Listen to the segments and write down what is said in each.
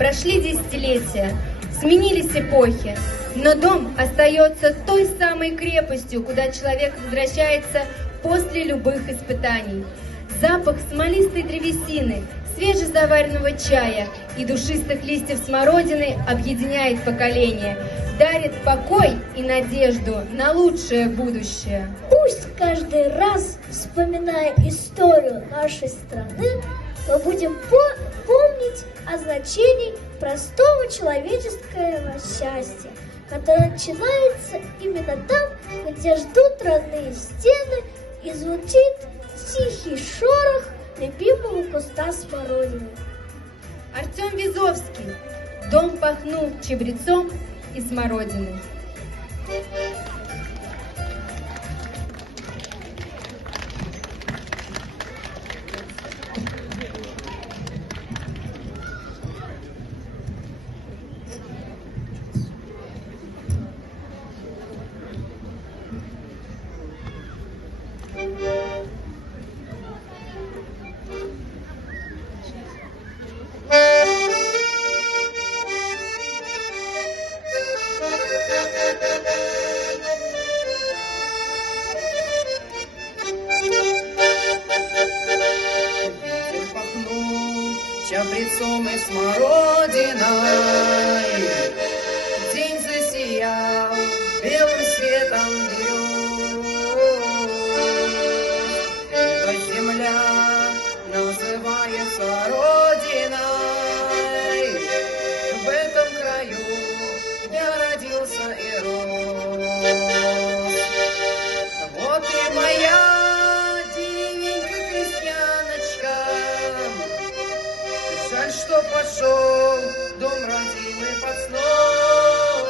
Прошли десятилетия, сменились эпохи, но дом остается той самой крепостью, куда человек возвращается после любых испытаний. Запах смолистой древесины, свежезаваренного чая и душистых листьев смородины объединяет поколения, дарит покой и надежду на лучшее будущее. Пусть каждый раз, вспоминая историю нашей страны, мы будем помнить о значении простого человеческого счастья, которое начинается именно там, где ждут родные стены и звучит тихий шорох любимого куста смородины. Артем Вязовский. Дом пахнул чабрецом и смородиной. Чабрецом и смородиной день засиял белым светом берез. Эта земля называется Родиной. В этом краю я родился и рос. Вот и моя деревенька крестьяночка. Жаль, что пошел дом родимый под снос.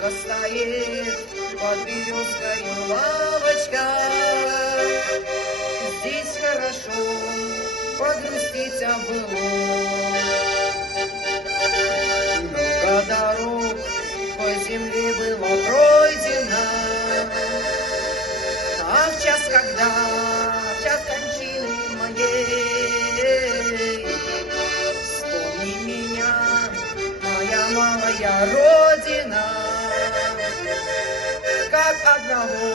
Только стоит под березкой лавочка. Здесь хорошо погрустить обылом. Много дорог по земле было пройдено, а в час кончины моей, вспомни меня, моя малая Родина, как одного